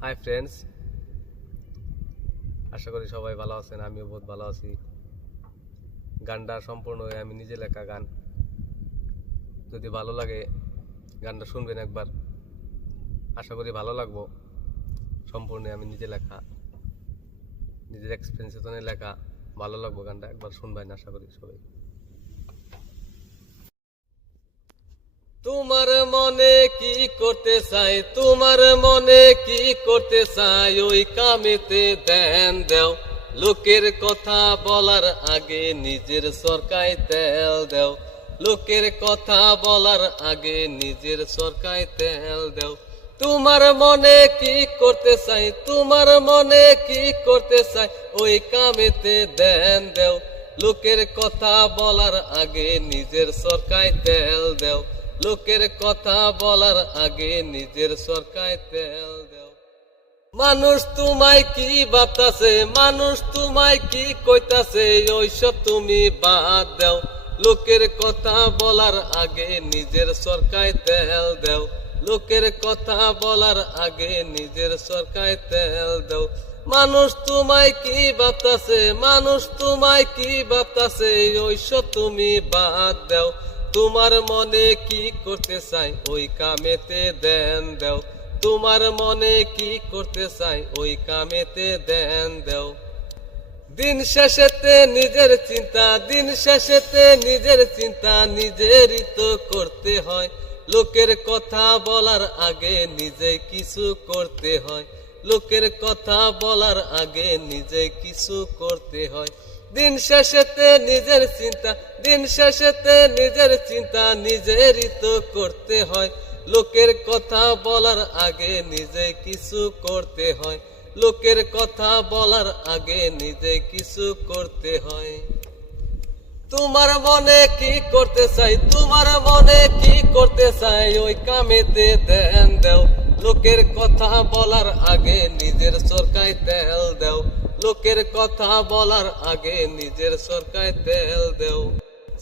Hi friends আশা করি সবাই ভালো আছেন, আমিও বহুত ভালো আছি। গানটা সম্পূর্ণ হয়ে আমি নিজে লেখা গান। যদি ভালো লাগে গানটা শুনবেন একবার। আশা করি ভালো লাগবো। সম্পূর্ণ আমি নিজে লেখা। নিজের এক্সপেরিয়েন্সে লেখা। ভালো লাগবো গানটা, একবার শুনবেন আশা করি সবাই। তোমার মনে কি করতে চাই? তোমার মনে কি করতে চাই? ওই কামেতে দেন দেও। লোকের কথা বলার আগে নিজের সরকায় তেল দেও। লোকের কথা বলার আগে নিজের সরকায় তেল দেও। তোমার মনে কি করতে চাই? তোমার মনে কি করতে চাই? ওই কামেতে দেন দেও। লোকের কথা বলার আগে নিজের সরকায় তেল দেও। লোকের কথা বলার আগে নিজের সরকায় তেল দেও। মানুষ তোমায় কি ভাবতাছে? মানুষ তোমায় কি কইতাছে? ওইসব তুমি বাদ দাও। লোকের কথা বলার আগে নিজের সরকায় তেল দেও। লোকের কথা বলার আগে নিজের সরকায় তেল দেও। মানুষ তোমায় কি ভাবতাছে? মানুষ তোমায় কি ভাবতাছে? ওইসব তুমি বাদ দাও। তোমার মনে কি করতে চাই? ওই কামেতে দেন দেও। তোমার মনে কি করতে চাই? ওই কামেতে দেন দেও। দিন শেষেতে নিজের চিন্তা, দিন শেষেতে নিজের চিন্তা নিজেরই তো করতে হয়। লোকের কথা বলার আগে নিজে কিছু করতে হয়। লোকের কথা বলার আগে নিজে কিছু করতে হয়। দিন শেষেতে নিজের চিন্তা, দিন শেষেতে নিজের চিন্তা নিজেরই তো করতে হয়। লোকের কথা বলার আগে নিজে কিছু করতে হয়। লোকের কথা বলার আগে নিজে কিছু করতে হয়। তোমার মনে কি করতে চাই? তোমার মনে কি করতে চাই? ওই কামেতে দেন দেও। লোকের কথা বলার আগে নিজের সরকায় দেও লোকের কথা বলার আগে নিজের সরকায় তেল দেও।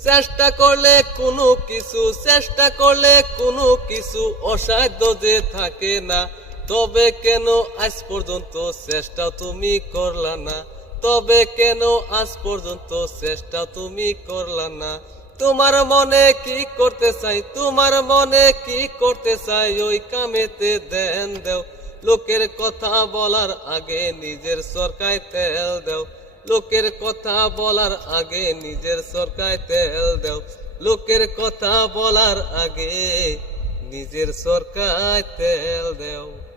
চেষ্টা করলে কোনো কিছু, চেষ্টা করলে কোনো কিছু অসাধ্য যে থাকে না। তবে কেন আজ পর্যন্ত চেষ্টা তুমি করলা না? তবে কেন আজ পর্যন্ত চেষ্টা তুমি করলা না? তোমার মনে কি করতে চাই? তোমার মনে কি করতে চাই? ওই কামেতে দেন দেও। লোকের কথা বলার আগে নিজের সরকায় তেল দেও। লোকের কথা বলার আগে নিজের সরকায় তেল দেও। লোকের কথা বলার আগে নিজের সরকায় তেল দেও।